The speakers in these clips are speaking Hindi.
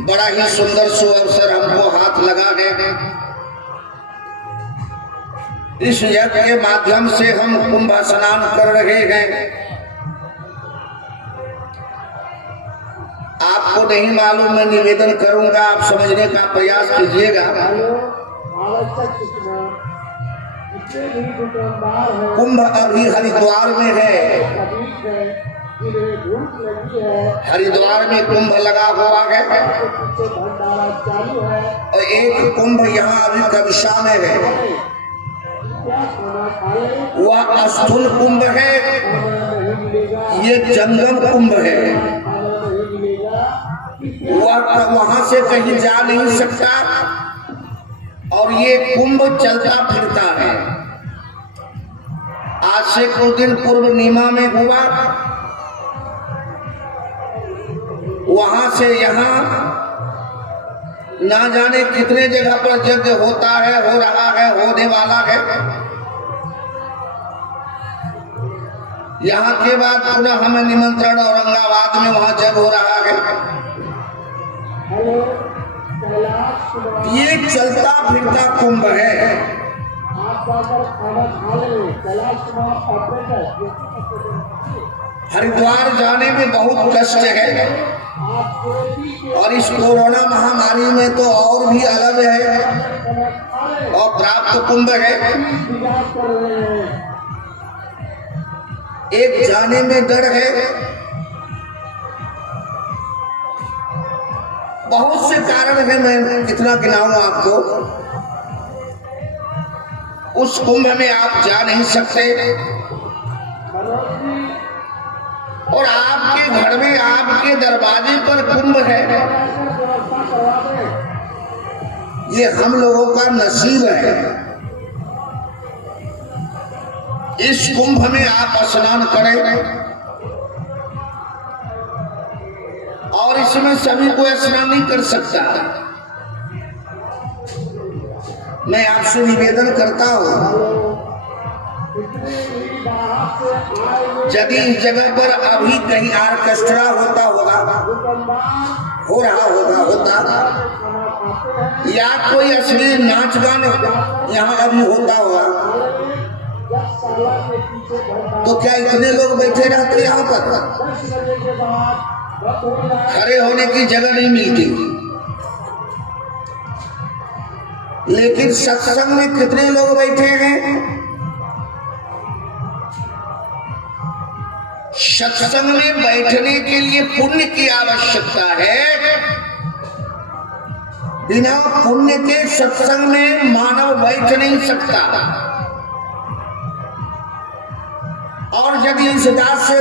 बड़ा ही सुंदर सुअवसर हमको हाथ लगा है। इस यज्ञ के माध्यम से हम कुंभ स्नान कर रहे हैं। आपको नहीं मालूम, मैं निवेदन करूंगा, आप समझने का प्रयास कीजिएगा। कुंभ अभी हरिद्वार में है। हरिद्वार में कुंभ लगा हुआ है और एक कुंभ यहाँ अभी कविशा में है। वह स्थूल कुंभ है, ये जंगम कुंभ है। वह वहां से कहीं जा नहीं सकता और ये कुंभ चलता फिरता है। आज से कुछ दिन पूर्व नीमा में हुआ, वहां से यहाँ ना जाने कितने जगह पर यज्ञ होता है, हो रहा है, होने वाला है। यहाँ के बाद पुनः हमें निमंत्रण औरंगाबाद में वहां यज्ञ हो रहा है। ये चलता फिरता कुंभ है। हरिद्वार जाने में बहुत कष्ट है और इस कोरोना महामारी में तो और भी अलग है और प्राप्त कुंभ है। एक जाने में डर है, बहुत से कारण है, मैं कितना गिनाऊं आपको। उस कुंभ में आप जा नहीं सकते और आपके घर में, आपके दरवाजे पर कुंभ है। ये हम लोगों का नसीब है। इस कुंभ में आप स्नान करें और इसमें सभी को स्नान नहीं कर सकता। मैं आपसे निवेदन करता हूं, यदि इस जगह पर अभी कहीं ऑर्केस्ट्रा होता होगा, हो रहा होगा या कोई असली नाच गाना यहाँ अभी होता होगा, तो क्या इतने लोग बैठे रहते यहाँ पर? खड़े होने की जगह नहीं मिलती। लेकिन सत्संग में कितने लोग बैठे हैं? सत्संग में बैठने के लिए पुण्य की आवश्यकता है। बिना पुण्य के सत्संग में मानव बैठ नहीं सकता। और यदि इस बात से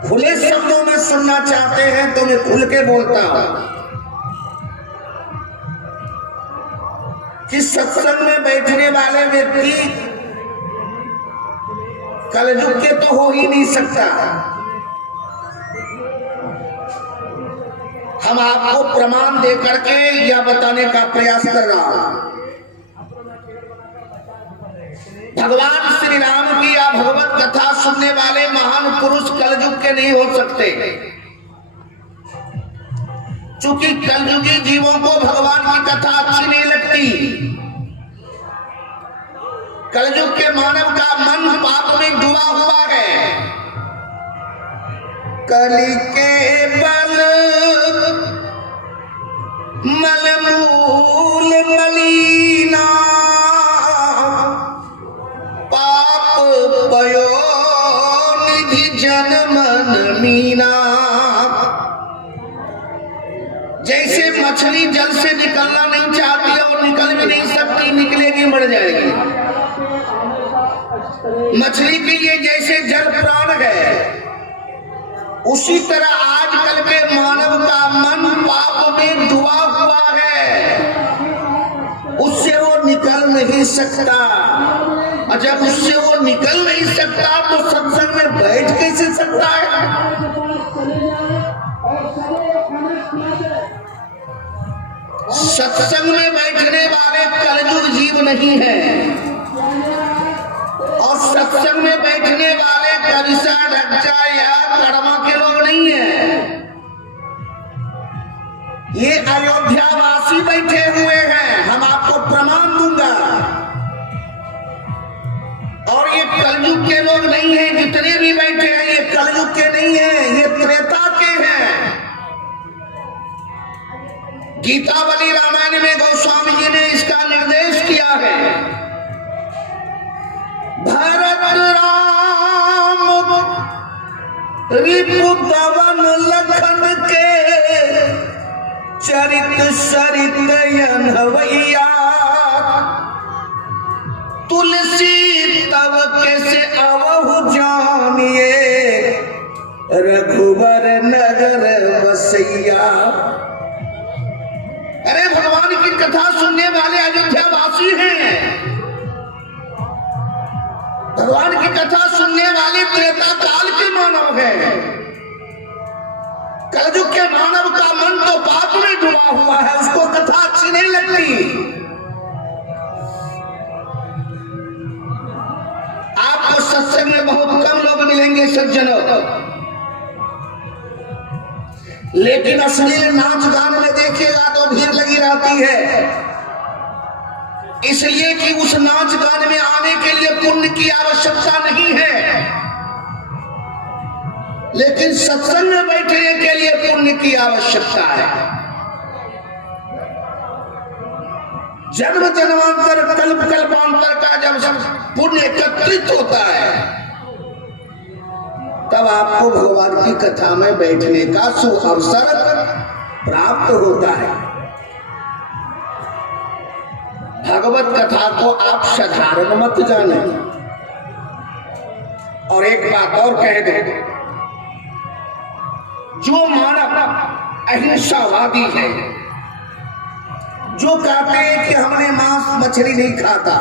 खुले शब्दों में सुनना चाहते हैं तो मैं खुल के बोलता हूं कि सत्संग में बैठने वाले व्यक्ति कलयुग के तो हो ही नहीं सकता। हम आपको प्रमाण दे करके यह बताने का प्रयास कर रहा हूं। भगवान श्री राम की या भगवत कथा सुनने वाले महान पुरुष कलयुग के नहीं हो सकते, चूंकि कलयुगी जीवों को भगवान की कथा अच्छी नहीं लगती। कलयुग के मानव का मन पाप में डूबा हुआ है। कली के बल मलमूल मलीना पाप पयो निधि जन मन मीना। जैसे मछली जल से निकलना नहीं चाहती और निकल भी नहीं सकती, निकलेगी मर जाएगी। मछली के लिए जैसे जल प्राण है, उसी तरह आजकल के मानव का मन पाप में डूबा हुआ है, उससे वो निकल नहीं सकता। और जब उससे वो निकल नहीं सकता तो सत्संग में बैठ कैसे सकता है? सत्संग में बैठने वाले कलयुग जीव नहीं है और सत्संग में बैठने वाले कविसा ढक्चा या कर्मा के लोग नहीं है। ये अयोध्यावासी बैठे हुए हैं, हम आपको प्रमाण दूंगा। और ये कलयुग के लोग नहीं हैं, जितने भी बैठे हैं ये कलयुग के नहीं हैं, ये त्रेता के हैं। गीतावली रामायण में गोस्वामी जी ने इसका निर्देश किया है। भरत राम रिपुदवन लखन के चरित सरित अनहवैया, तुलसी तब कैसे अवहु जानिए, रघुवर नगर बसैया। अरे भगवान की कथा सुनने वाले अयोध्यावासी हैं, भगवान की कथा सुनने वाले त्रेता काल के मानव हैं। कलयुग के मानव का मन तो पाप में डूबा हुआ है, उसको कथा अच्छी नहीं लगती। आपको सत्संग में बहुत कम लोग मिलेंगे सज्जनों, लेकिन असली नाच गान में देखिएगा तो भीड़ लगी रहती है, इसलिए कि उस नाच गान में आने के लिए पुण्य की आवश्यकता नहीं है, लेकिन सत्संग में बैठने के लिए पुण्य की आवश्यकता है। जन्म जन्मांतर कल्प कल्पांतर का जब पुण्य एकत्रित होता है, तब आपको भगवान की कथा में बैठने का सुअवसर प्राप्त होता है। भगवत कथा को आप साधारण मत जाने। और एक बात और कह दे, जो मानव अहिंसावादी है, जो कहते हैं कि हमने मांस मछली नहीं खाता,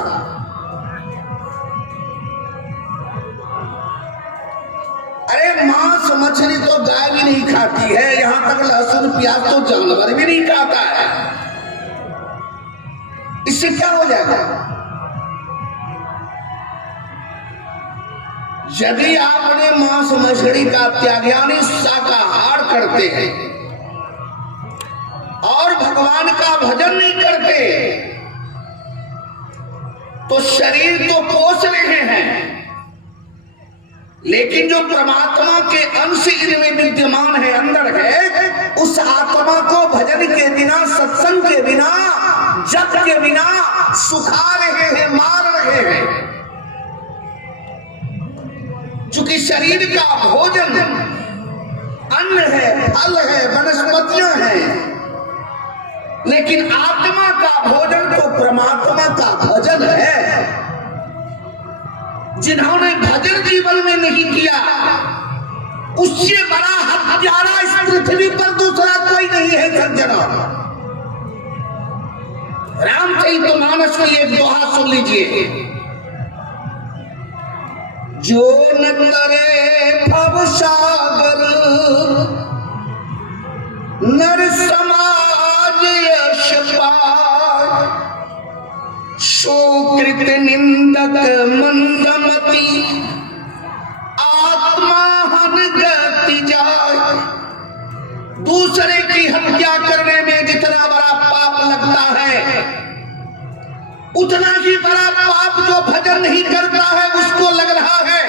अरे मांस मछली तो गाय भी नहीं खाती है, यहां तक लहसुन प्याज तो जानवर भी नहीं खाता है। इससे क्या हो जाएगा? यदि आपने मांस मछली का त्याग यानी शाकाहार करते हैं और भगवान का भजन नहीं करते, तो शरीर तो पोष रहे हैं, लेकिन जो परमात्मा के अंश इनमें विद्यमान है, अंदर है, उस आत्मा को भजन के बिना, सत्संग के बिना, जप के बिना सुखा रहे हैं, मार रहे हैं। चूंकि शरीर का भोजन अन्न है, फल है, वनस्पतियां हैं, लेकिन आत्मा का भोजन तो परमात्मा का भजन है। जिन्होंने भजन जीवन में नहीं किया, उससे बड़ा हत्यारा इस पृथ्वी पर दूसरा कोई नहीं है सज्जनों। रामचरितमानस की एक दोहा सुन लीजिए। जो न तरे भव सागर, नर समाज यश पाय, सुकृत निंदक मंदमती, आत्मा हन गति जाय। दूसरे की हत्या करने में जितना बड़ा पाप लगता है, उतना ही बड़ा पाप जो भजन नहीं करता है उसको लग रहा है,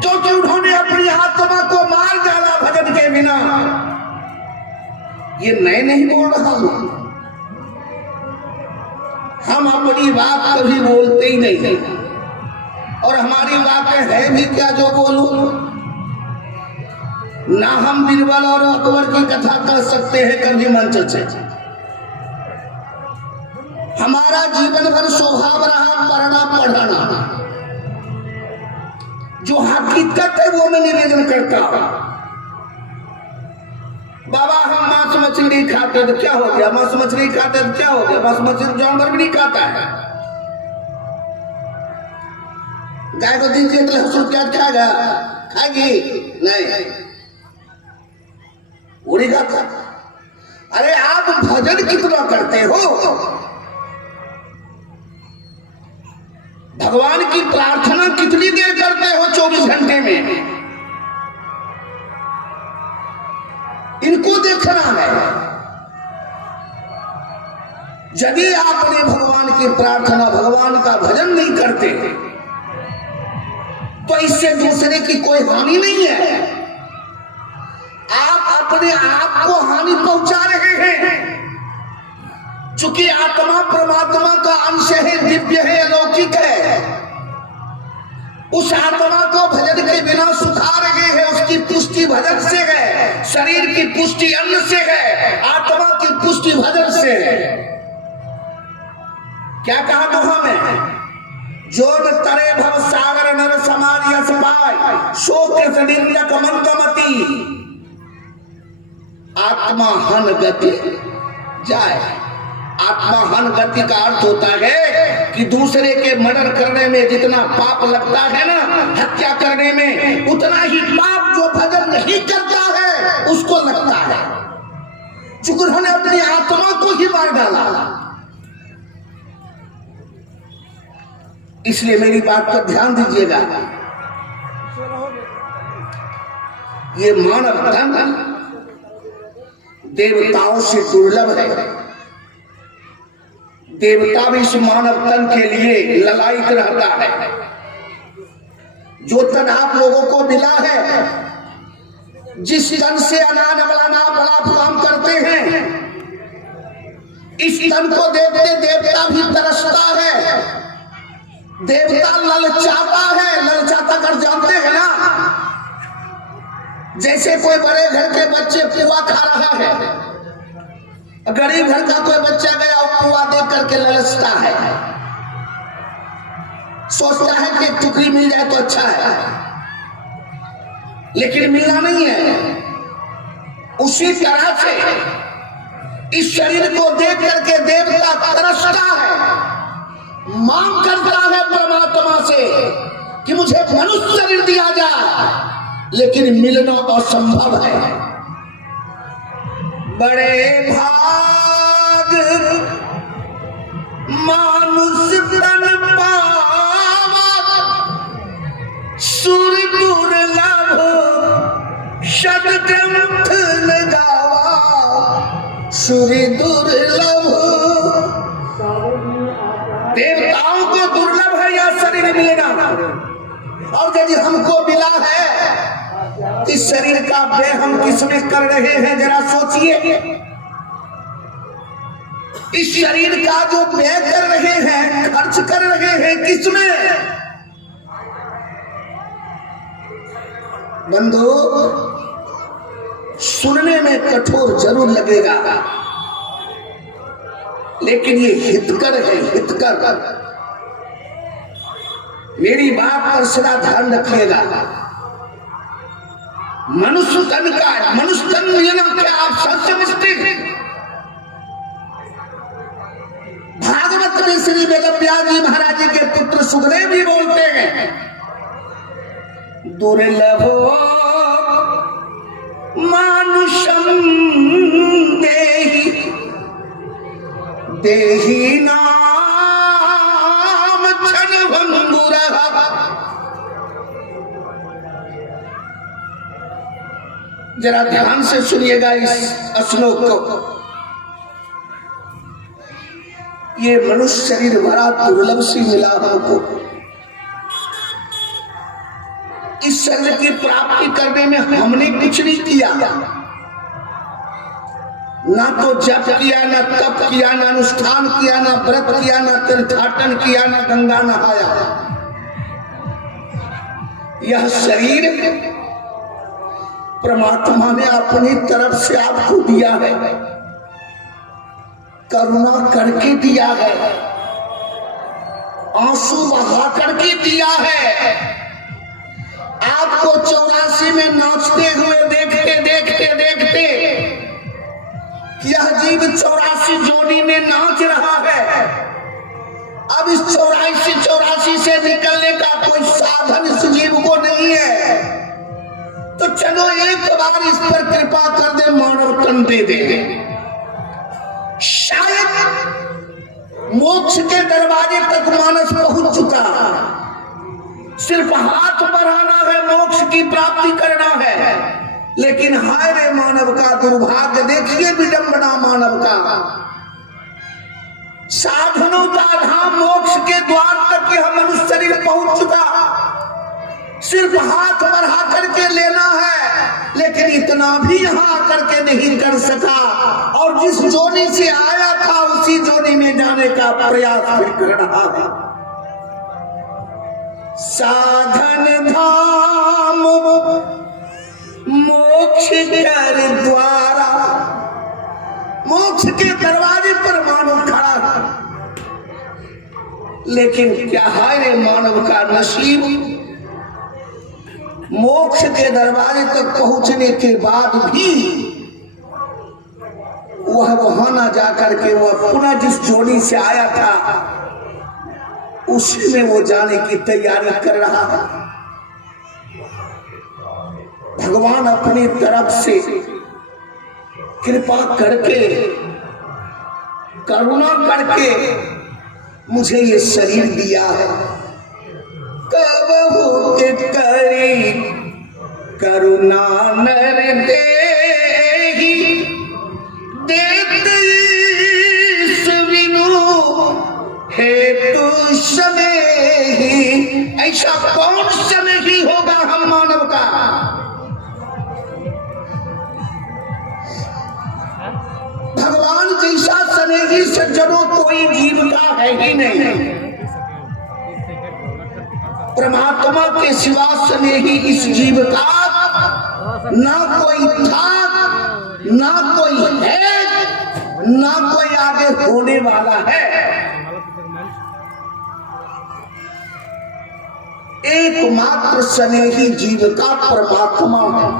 क्योंकि उन्होंने अपनी आत्मा को मार डाला भजन के बिना। ये मैं नहीं बोल रहा हूं, हम अपनी बात कभी बोलते ही नहीं, और हमारी बातें है भी क्या जो बोलूं। ना हम बीरबल और अकबर की कथा कह सकते हैं कभी मंच से। हमारा जीवन भर स्वभाव रहा पढ़ना पढ़ना, जो हकीकत है वो मैं निवेदन करता हूं। बाबा हम मांस मछली खाते तो क्या हो गया, मांस मछली खाते तो क्या हो गया, मांस मछली जानवर भी नहीं खाता है। गाय को दीजिए तो लहसुन प्याज खाएगा, खाएगी नहीं, वो नहीं खाता। अरे आप भजन कितना करते हो, भगवान की प्रार्थना कितनी देर करते हो 24 घंटे में, इनको देखना है। यदि आपने भगवान की प्रार्थना, भगवान का भजन नहीं करते तो इससे दूसरे की कोई हानि नहीं है, आप अपने आप को हानि पहुंचा रहे हैं। चूंकि आत्मा परमात्मा का अंश है, दिव्य है, अलौकिक है, उस आत्मा को भजन के बिना सुखा रहे हैं। उसकी पुष्टि भजन से है, शरीर की पुष्टि अन्न से है, आत्मा की पुष्टि भजन से है। क्या कहा दोहा में? जो न तरे भव सागर नर समाज यस पाय, शोक सनिंदक मंदमति, आत्मा हन गति जाए। आत्मा हन गति का अर्थ होता है कि दूसरे के मर्डर करने में जितना पाप लगता है ना, हत्या करने में, उतना ही पाप जो भजन नहीं करता है उसको लगता है, चूंकि उन्होंने अपनी आत्मा को ही मार डाला। इसलिए मेरी बात पर ध्यान दीजिएगा, ये मानव धन देवताओं से दुर्लभ है। देवता भी इस मानव तन के लिए ललायित रहता है। जो तन आप लोगों को मिला है, जिस तन से अनाज बलाना बड़ा काम करते हैं, इस तन को देखते देवता भी तरसता है। देवता ललचाता है, ललचाता कर जानते हैं ना, जैसे कोई बड़े घर के बच्चे पुआ खा रहा है, गरीब घर का कोई बच्चा गया और पुआ देख करके ललचता है, सोचता है कि टुकड़ी मिल जाए तो अच्छा है, लेकिन मिलना नहीं है। उसी तरह से इस शरीर को देख करके देवता तरसता है, मांग करता है परमात्मा से कि मुझे मनुष्य शरीर दिया जाए, लेकिन मिलना असंभव है। बड़े भाग मानुष तन पावा, सुर दुर्लभ सदग्रंथ लगावा, सुर दुर्लभ। देवताओं को दुर्लभ है यह शरीर मिलना, और यदि हमको मिला है, इस शरीर का व्यय हम किसमें कर रहे हैं जरा सोचिए। इस शरीर का जो व्यय कर रहे हैं, खर्च कर रहे हैं, किसमें? बंधु, सुनने में कठोर जरूर लगेगा, लेकिन ये हितकर है, हितकर। मेरी बात पर सदा ध्यान रखिएगा। मनुष्य तन का, मनुष्य तन नियम क्या आप सब समझते हैं? भागवत में श्री वेदव्यास जी महाराज जी के पुत्र सुखदेव जी बोलते हैं, दुर्लभो मानुषम देहि देहि नाम क्षणभंगुरः। जरा ध्यान से सुनिएगा इस श्लोक को। ये मनुष्य शरीर बड़ा दुर्लभ सी मिला हमको। इस शरीर की प्राप्ति करने में हमने कुछ नहीं किया, ना तो जप किया, ना तप किया, ना अनुष्ठान किया, ना व्रत किया, ना तीर्थाटन किया, ना गंगा नहाया। यह शरीर परमात्मा ने अपनी तरफ से आपको दिया है, करुणा करके दिया है, आंसू बहा करके दिया है। आपको 84 में नाचते हुए देखते देखते देखते यह जीव 84 जोड़ी में नाच रहा है। अब इस 84 से निकलने का कोई साधन इस जीव को नहीं है, तो चलो एक बार इस पर कृपा कर दे, मानव तन दे दे। शायद मोक्ष के दरवाजे तक मानस पहुंच चुका, सिर्फ हाथ बढ़ाना है, मोक्ष की प्राप्ति करना है। लेकिन हाय रे मानव का दुर्भाग्य, देखिए विडंबना मानव का। मानवता धाम मोक्ष के द्वार तक यह मनुष्य शरीर पहुंच चुका, सिर्फ हाथ बढ़ा करके लेना है, लेकिन इतना भी यहाँ आकर के नहीं कर सका, और जिस जोनी से आया था उसी जोनी में जाने का प्रयास भी कर रहा है। साधन धाम मोक्ष कर द्वारा, मोक्ष के दरवाजे पर मानव खड़ा है, लेकिन क्या है रे मानव का नसीब, मोक्ष के दरवाजे तक पहुंचने के बाद भी वह वहां ना जाकर के वह पुनः जिस जोड़ी से आया था उसी में वो जाने की तैयारी कर रहा है। भगवान अपनी तरफ से कृपा करके, करुणा करके मुझे ये शरीर दिया है। कबहू के करी करुणा नर देहि, देत विनु हेतु समय ही। ऐसा कौन समय ही होगा हम मानव का, भगवान जैसा स्नेही सज्जनों कोई जीव का है ही नहीं। परमात्मा के सिवा स्नेही इस जीव का ना कोई था, ना कोई है, ना कोई आगे होने वाला है। एकमात्र स्नेही जीव का परमात्मा है।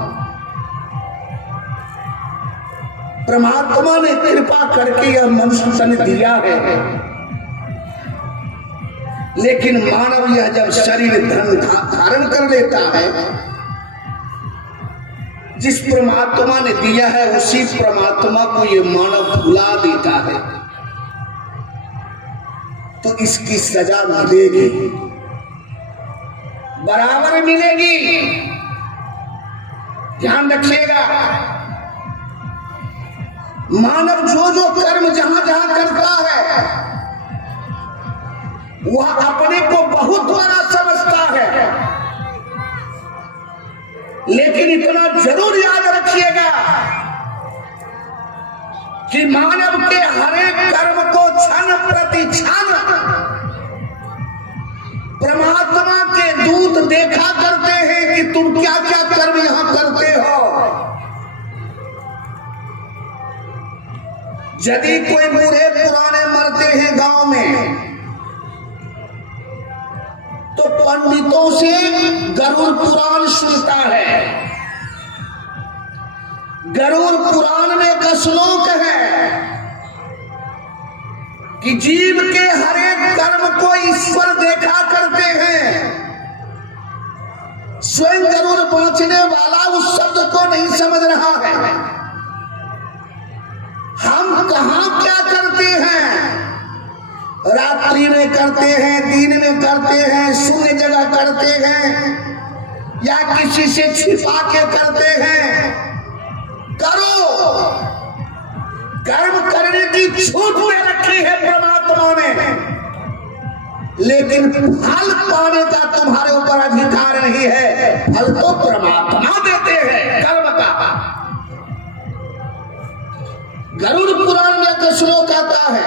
परमात्मा ने कृपा करके यह मनुष्य तन दिया है, लेकिन मानव यह जब शरीर धन धारण कर लेता है, जिस परमात्मा ने दिया है उसी परमात्मा को ये मानव भुला देता है, तो इसकी सजा मिलेगी, बराबर मिलेगी। ध्यान रखिएगा, मानव जो जो कर्म जहां जहां करता है वह अपने को बहुत बड़ा समझता है, लेकिन इतना जरूर याद रखिएगा कि मानव के हर एक कर्म को क्षण प्रति क्षण परमात्मा के दूत देखा करते हैं कि तुम क्या क्या कर्म यहां करते हो। यदि कोई बूढ़े पुराने मरते हैं गांव में, तो पंडितों से गरुड़ पुराण सुनता है। गरुड़ पुराण में एक श्लोक है कि जीव के हर एक कर्म को ईश्वर देखा करते हैं। स्वयं गरुड़ पहुंचने वाला उस शब्द को नहीं समझ रहा है। हम कहां क्या करते हैं, रात्रि में करते हैं, दिन में करते हैं, शून्य जगह करते हैं, या किसी से छिपा के करते हैं। करो, कर्म करने की छूट में रखी है परमात्मा ने, लेकिन फल पाने का तुम्हारे ऊपर अधिकार नहीं है। फल तो परमात्मा देते हैं कर्म का। गरुड़ पुराण में एक श्लोक आता है,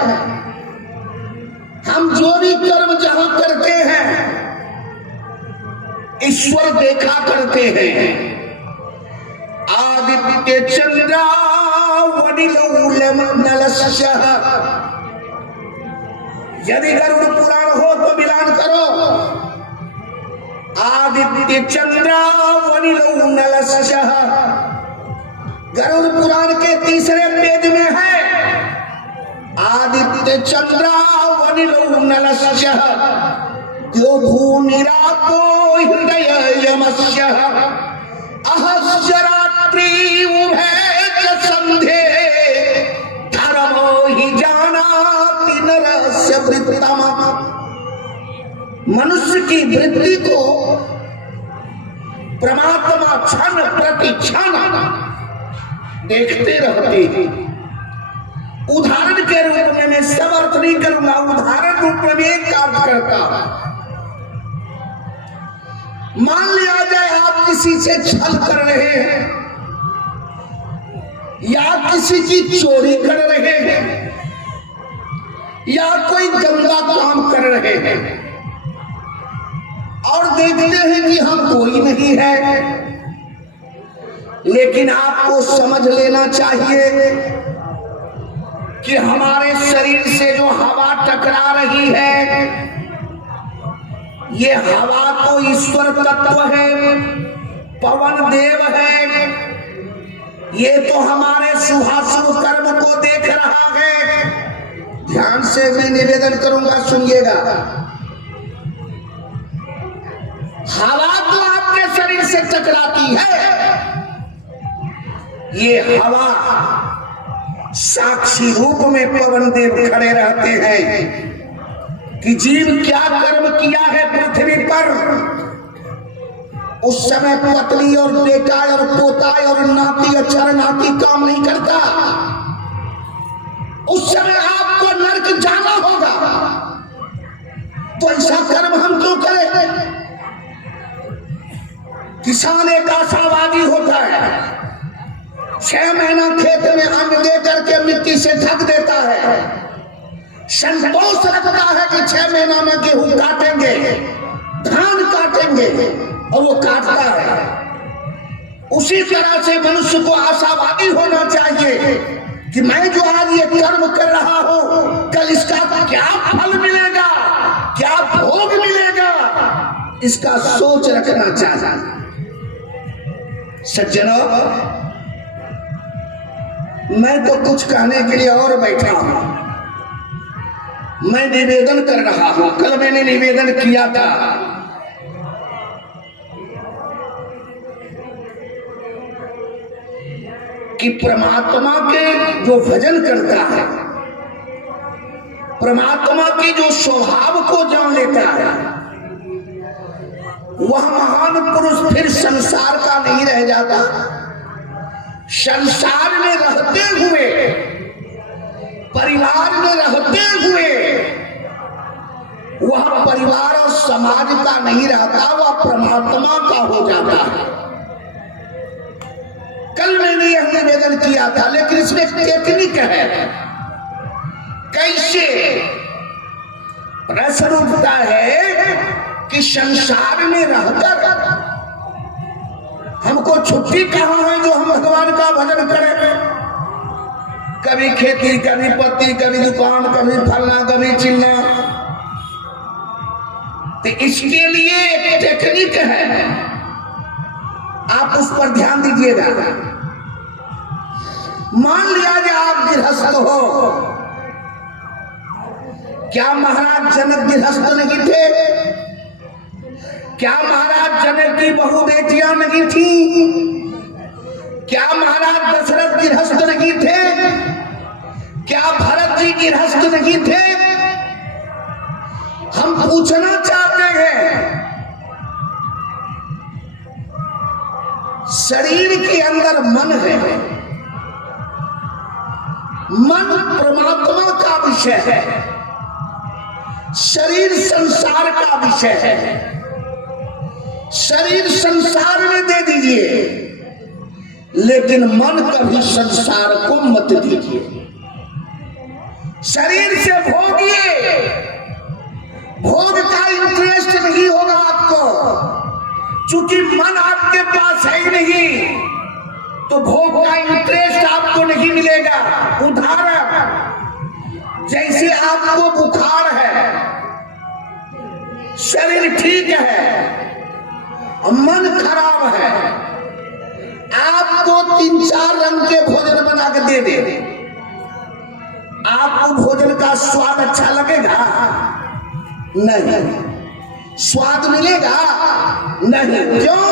हम जो भी कर्म जहां करते हैं ईश्वर देखा करते हैं। आदित्य चंद्रा यदि गरुड़ पुराण हो तो मिलान करो। आदित्य चंद्रा गरुड़ पुराण के तीसरे पेज में है, आदित्य चंद्रा यो भूनिरापो हृदयमस्य अहस्यरात्रि उभय संधे धर्मो हि जानाति नरस्य वृत्तम। मनुष्य की वृत्ति को परमात्मा क्षण प्रति क्षण देखते रहते हैं। उदाहरण के रूप में मैं सब अर्थ नहीं करूंगा, उदाहरण रूप में एक कार्य करता। मान लिया जाए आप किसी से छल कर रहे हैं या किसी की चोरी कर रहे हैं या कोई गंदा काम कर रहे हैं और देखते हैं कि हम कोई नहीं है, लेकिन आपको समझ लेना चाहिए कि हमारे शरीर से जो हवा टकरा रही है, ये हवा तो ईश्वर तत्व है, पवन देव है। ये तो हमारे शुभाशुभ कर्म को देख रहा है। ध्यान से मैं निवेदन करूंगा, सुनिएगा। हवा तो आपके शरीर से टकराती है, ये हवा साक्षी रूप में पवन देव खड़े रहते हैं कि जीव क्या कर्म किया है पृथ्वी पर। उस समय पत्नी और बेटा और पोता और नाती अक्षर नाती काम नहीं करता। उस समय आपको नरक जाना होगा, तो ऐसा कर्म हम क्यों करें? किसान एक आशावादी होता है, 6 महीना खेत में अन्न दे करके मिट्टी से ढक देता है, संतोष रखता है कि 6 महीना में गेहूं काटेंगे, धान काटेंगे, और वो काटता है। उसी तरह से मनुष्य को आशावादी होना चाहिए कि मैं जो आज ये कर्म कर रहा हूं, कल इसका क्या फल मिलेगा, क्या भोग मिलेगा, इसका सोच रखना चाहिए। सज्जनों, मैं तो कुछ कहने के लिए और बैठा हूं, मैं निवेदन कर रहा हूं। कल मैंने निवेदन किया था कि परमात्मा के जो भजन करता है, परमात्मा की जो स्वभाव को जान लेता है, वह महान पुरुष फिर संसार का नहीं रह जाता। संसार में रहते हुए, परिवार में रहते हुए वह परिवार और समाज का नहीं रहता, वह परमात्मा का हो जाता है। कल मैंने यह निवेदन किया था, लेकिन इसमें टेक्निक है। कैसे? प्रश्न उठता है कि संसार में रहकर हमको छुट्टी कहां है जो हम भगवान का भजन करें? कभी खेती, कभी पत्ती, कभी दुकान, कभी फलना, कभी चिलना। तो इसके लिए एक टेक्निक है, आप उस पर ध्यान दीजिएगा। मान लिया जाए आप गृहस्थ हो, क्या महाराज जनक गृहस्थ नहीं थे? क्या महाराज जनक की बहु बेटियां नहीं थी? क्या महाराज दशरथ गृहस्थ नहीं थे? क्या भरत जी गृहस्थ नहीं थे? हम पूछना चाहते हैं, शरीर के अंदर मन है, मन परमात्मा का विषय है, शरीर संसार का विषय है। शरीर संसार में दे दीजिए, लेकिन मन कभी संसार को मत दीजिए। शरीर से भोगिए, भोग का इंटरेस्ट नहीं होगा आपको, चूंकि मन आपके पास है ही नहीं, तो भोग का इंटरेस्ट आपको नहीं मिलेगा। उदाहरण, जैसे आपको बुखार है, शरीर ठीक है, मन खराब है, आपको 3-4 रंग के भोजन बना के दे दे, आपको भोजन का स्वाद अच्छा लगेगा? नहीं। स्वाद मिलेगा? नहीं। क्यों?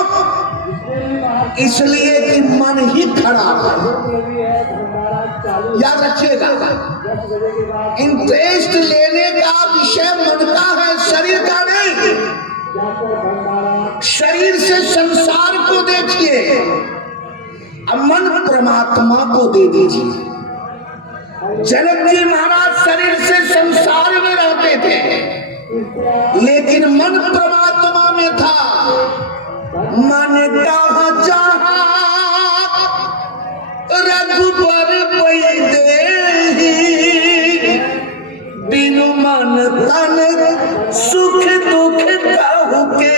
इसलिए कि मन ही खराब है। याद रखिएगा, इंटरेस्ट लेने का विषय मन का है, शरीर का नहीं। शरीर से संसार को देखिए, अब मन परमात्मा को दे दीजिए। जनक जी महाराज शरीर से संसार में रहते थे, लेकिन मन परमात्मा में था। मन कहा जहां रघुबर पैदे, बिनु मन तन सुख दुख कहु के।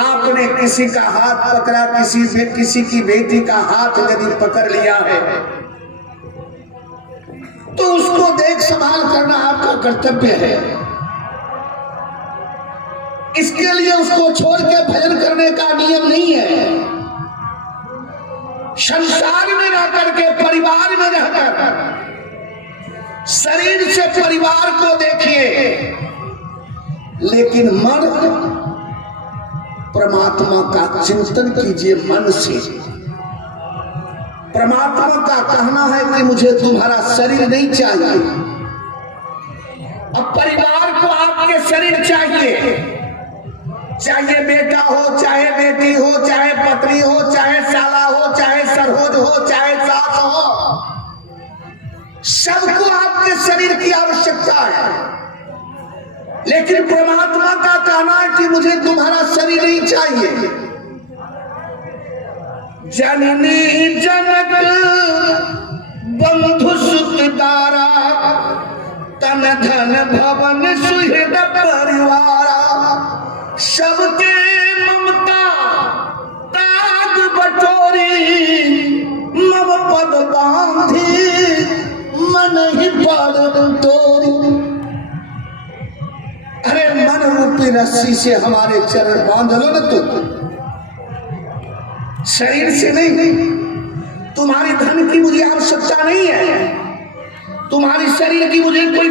आपने किसी का हाथ पकड़ा, किसी की बेटी का हाथ यदि पकड़ लिया है तो उसको देख संभाल करना आपका कर्तव्य है। इसके लिए उसको छोड़ के भजन करने का नियम नहीं है। संसार में रह करके, परिवार में रहकर शरीर से परिवार को देखिए, लेकिन मन परमात्मा का चिंतन कीजिए। मन से परमात्मा का कहना है कि मुझे तुम्हारा शरीर नहीं चाहिए। अब परिवार को आपके शरीर चाहिए, चाहे बेटा हो, चाहे बेटी हो, चाहे पत्नी हो, चाहे साला हो, चाहे सरहोज हो, चाहे सास हो, सबको आपके शरीर की आवश्यकता है। लेकिन परमात्मा का कहना है कि मुझे तुम्हारा शरीर नहीं चाहिए। जननी जनक बंधु सुत दारा, तन धन भवन सुहृद परिवारा। सबके ममता ताग बटोरी, मम पद बांधी मन ही पड़ तोरी। अरे मन रूपी रस्सी से हमारे चरण बांध लो न, तो शरीर से नहीं। तुम्हारी धन की मुझे आवश्यकता नहीं है, तुम्हारी शरीर की मुझे कोई